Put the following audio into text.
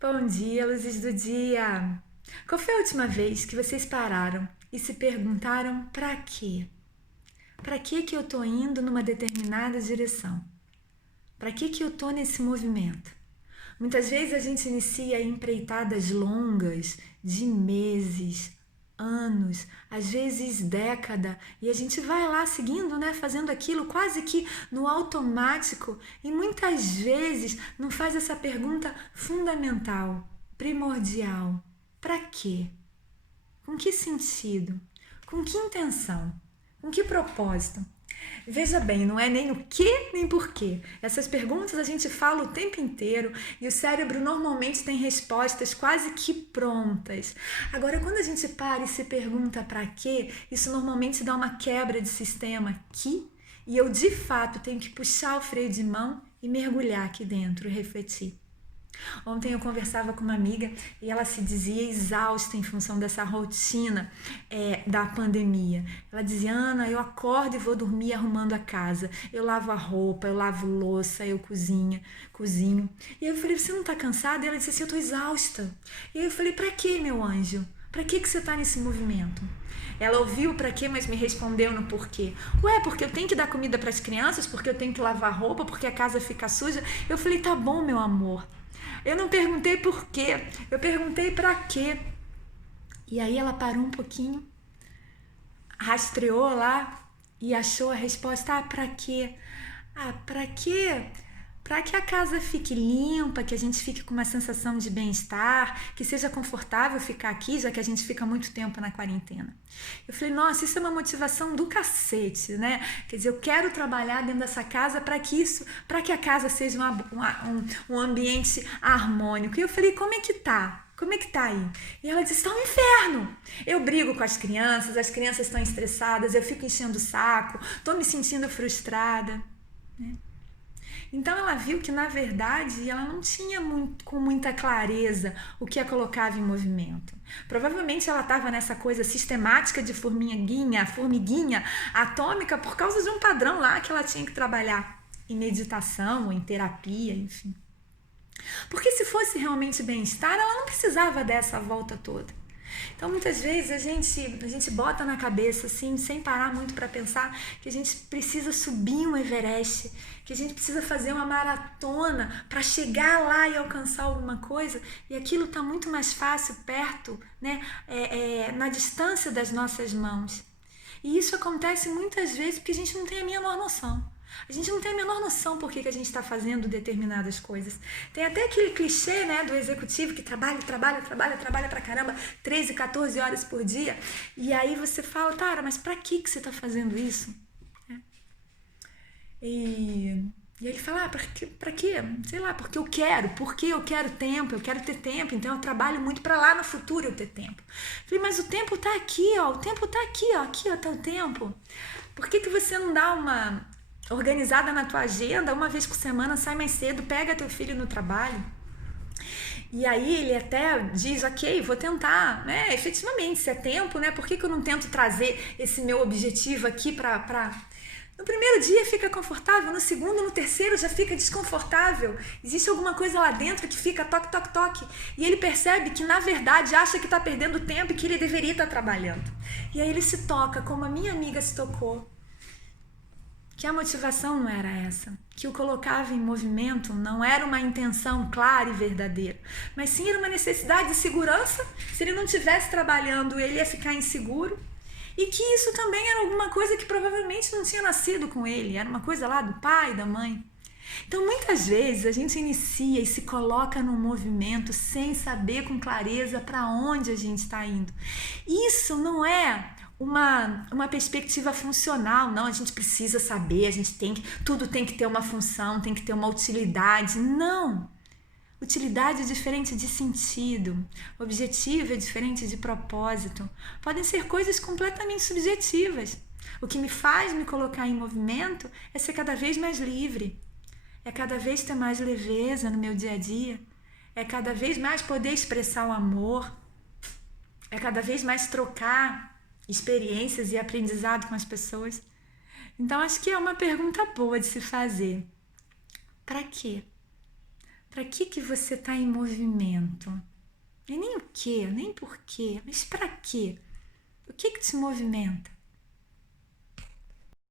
Bom dia, luzes do dia! Qual foi a última vez que vocês pararam e se perguntaram para quê? Para que eu tô indo numa determinada direção? Para que eu tô nesse movimento? Muitas vezes a gente inicia empreitadas longas de meses, anos, às vezes década, e a gente vai lá seguindo, né, fazendo aquilo quase que no automático, e muitas vezes não faz essa pergunta fundamental, primordial: para quê? Com que sentido? Com que intenção? Com que propósito? Veja bem, não é nem o que nem porquê. Essas perguntas a gente fala o tempo inteiro e o cérebro normalmente tem respostas quase que prontas. Agora, quando a gente para e se pergunta para quê, isso normalmente dá uma quebra de sistema aqui e eu de fato tenho que puxar o freio de mão e mergulhar aqui dentro, refletir. Ontem eu conversava com uma amiga e ela se dizia exausta em função dessa rotina da pandemia. Ela dizia: Ana, eu acordo e vou dormir arrumando a casa. Eu lavo a roupa, eu lavo louça, eu cozinho. E eu falei: você não tá cansada? E ela disse assim: eu tô exausta. E eu falei: pra que, meu anjo? Pra que você tá nesse movimento? Ela ouviu para quê, mas me respondeu no porquê. Ué, porque eu tenho que dar comida para as crianças, porque eu tenho que lavar roupa, porque a casa fica suja. Eu falei: tá bom, meu amor. Eu não perguntei por quê, eu perguntei para quê. E aí ela parou um pouquinho, rastreou lá e achou a resposta: ah, para quê? Ah, para quê? Para que a casa fique limpa, que a gente fique com uma sensação de bem-estar, que seja confortável ficar aqui, já que a gente fica muito tempo na quarentena. Eu falei: nossa, isso é uma motivação do cacete, né? Quer dizer, eu quero trabalhar dentro dessa casa para que a casa seja um ambiente harmônico. E eu falei: como é que tá? Como é que tá aí? E ela disse: tá um inferno. Eu brigo com as crianças estão estressadas, eu fico enchendo o saco, tô me sentindo frustrada, né? Então ela viu que, na verdade, ela não tinha com muita clareza o que a colocava em movimento. Provavelmente ela estava nessa coisa sistemática de formiguinha atômica por causa de um padrão lá que ela tinha que trabalhar em meditação ou em terapia, enfim. Porque se fosse realmente bem-estar, ela não precisava dessa volta toda. Então, muitas vezes a gente bota na cabeça, assim, sem parar muito para pensar, que a gente precisa subir um Everest, que a gente precisa fazer uma maratona para chegar lá e alcançar alguma coisa, e aquilo está muito mais fácil, perto, né, na distância das nossas mãos. E isso acontece muitas vezes porque a gente não tem a menor noção. A gente não tem a menor noção por que a gente está fazendo determinadas coisas. Tem até aquele clichê, né, do executivo que trabalha pra caramba, 13, 14 horas por dia. E aí você fala: cara, mas pra que você está fazendo isso? E ele fala: pra quê? Sei lá, porque eu quero tempo, eu quero ter tempo, então eu trabalho muito para lá no futuro eu ter tempo. Falei: mas o tempo tá aqui, ó, o tempo tá aqui, ó, tá o tempo. Por que você não dá uma organizada na tua agenda, uma vez por semana, sai mais cedo, pega teu filho no trabalho? E aí ele até diz: ok, vou tentar, né? Efetivamente, se é tempo, né? Por que eu não tento trazer esse meu objetivo aqui pra... No primeiro dia fica confortável, no segundo, no terceiro já fica desconfortável. Existe alguma coisa lá dentro que fica toque, toque, toque. E ele percebe que, na verdade, acha que está perdendo tempo e que ele deveria estar trabalhando. E aí ele se toca, como a minha amiga se tocou, que a motivação não era essa, que o colocava em movimento não era uma intenção clara e verdadeira, mas sim era uma necessidade de segurança. Se ele não estivesse trabalhando, ele ia ficar inseguro. E que isso também era alguma coisa que provavelmente não tinha nascido com ele, era uma coisa lá do pai, da mãe. Então, muitas vezes a gente inicia e se coloca num movimento sem saber com clareza para onde a gente está indo. Isso não é uma perspectiva funcional, não. A gente precisa saber, tudo tem que ter uma função, tem que ter uma utilidade. Não! Utilidade é diferente de sentido, objetivo é diferente de propósito. Podem ser coisas completamente subjetivas. O que me faz me colocar em movimento é ser cada vez mais livre, é cada vez ter mais leveza no meu dia a dia, é cada vez mais poder expressar o amor, é cada vez mais trocar experiências e aprendizado com as pessoas. Então, acho que é uma pergunta boa de se fazer. Para quê? Para que você está em movimento? E nem o que, nem por quê, mas para quê? O que te movimenta?